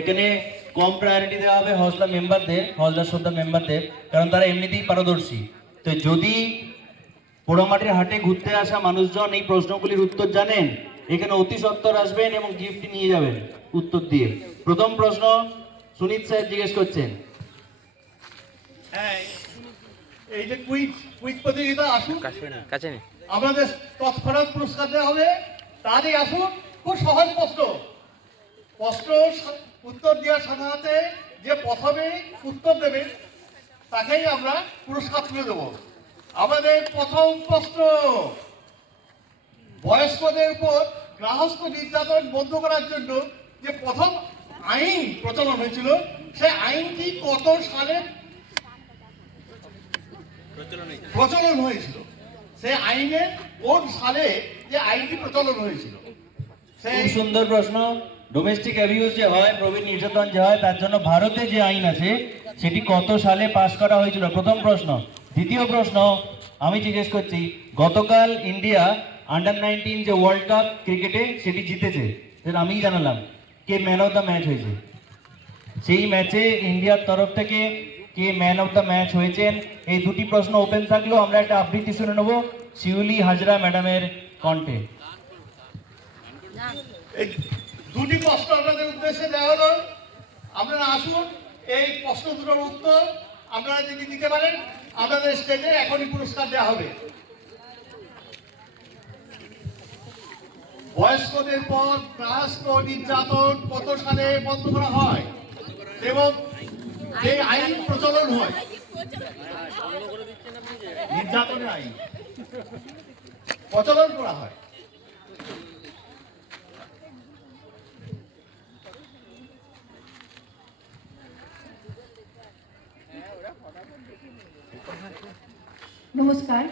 এখানে কম প্রায়োরিটি দেওয়া হবে হজলা মেম্বারদের হজলা শ্রদ্ধা মেম্বারদের কারণ তারা এমনিতেই পারদর্শী। তো যদি পোড়ামাটির হাটে ঘুরতে আসা মানুষজন এই প্রশ্নগুলির উত্তর জানেন এখানে অতি সত্তর আসবেন এবং গিফট নিয়ে যাবেন উত্তর দিয়ে। প্রথম প্রশ্ন সুনীত স্যার জিজ্ঞেস করছেন। হ্যাঁ এই যে কুইজ কুইজ প্রতিযোগিতা আসুন কাছে নে আমাদের তৎক্ষণাৎ পুরস্কার দেওয়া হবে তারই আসুন খুব সহজ প্রশ্ন। প্রশ্ন উত্তর দেওয়ার সাথে সাথে যে প্রথমে উত্তর দেবে, তাকেই আমরা পুরস্কার তুলে দেবো। আমাদের প্রথম প্রশ্ন, বয়স্কদের উপর গ্রাহস্থ নির্যাতন বন্ধ করার জন্য যে প্রথম আইন প্রচলন হয়েছিল, সেই আইনটি কত সালে প্রচলন হয়েছিল? সেই আইনে কোন সালে যে আইনটি প্রচলন হয়েছিল? সেই সুন্দর প্রশ্ন। ডোমেস্টিক অ্যাবিউজ যে হয়, প্রবীণ নির্যাতন যে হয়, তার জন্য ভারতে যে আইন আছে, সেটি কত সালে পাশ করা হয়েছিল? প্রথম প্রশ্ন। দ্বিতীয় প্রশ্ন, আমি জিজ্ঞেস করছি, গতকাল ইন্ডিয়া আন্ডার নাইনটিন যে ওয়ার্ল্ড কাপ ক্রিকেটে সেটি জিতেছে। সেটা আমিই জানালাম, কে ম্যান অফ দ্য ম্যাচ হয়েছে। সেই ম্যাচে ইন্ডিয়ার তরফ থেকে কে ম্যান অফ দ্য ম্যাচ হয়েছেন, এই দুটি প্রশ্ন ওপেন থাকলেও আমরা একটা আবৃত্তি শুনে নেব শিউলি হাজরা ম্যাডামের কণ্ঠে। দুটি প্রশ্ন আপনাদের উদ্দেশ্যে দেওয়া হলো। আপনারা আসুন, এই প্রশ্ন দুটোর উত্তর আপনারা যদি দিতে পারেন, আপনাদের স্টেজে এখনই পুরস্কার দেওয়া হবে। বয়স্কদের পর গ্রাহস্থ নির্যাতন কত সালে বন্ধ করা হয়? এবং যে আইন প্রচলন হয়, নির্যাতনের আইন প্রচলন করা হয়। নমস্কার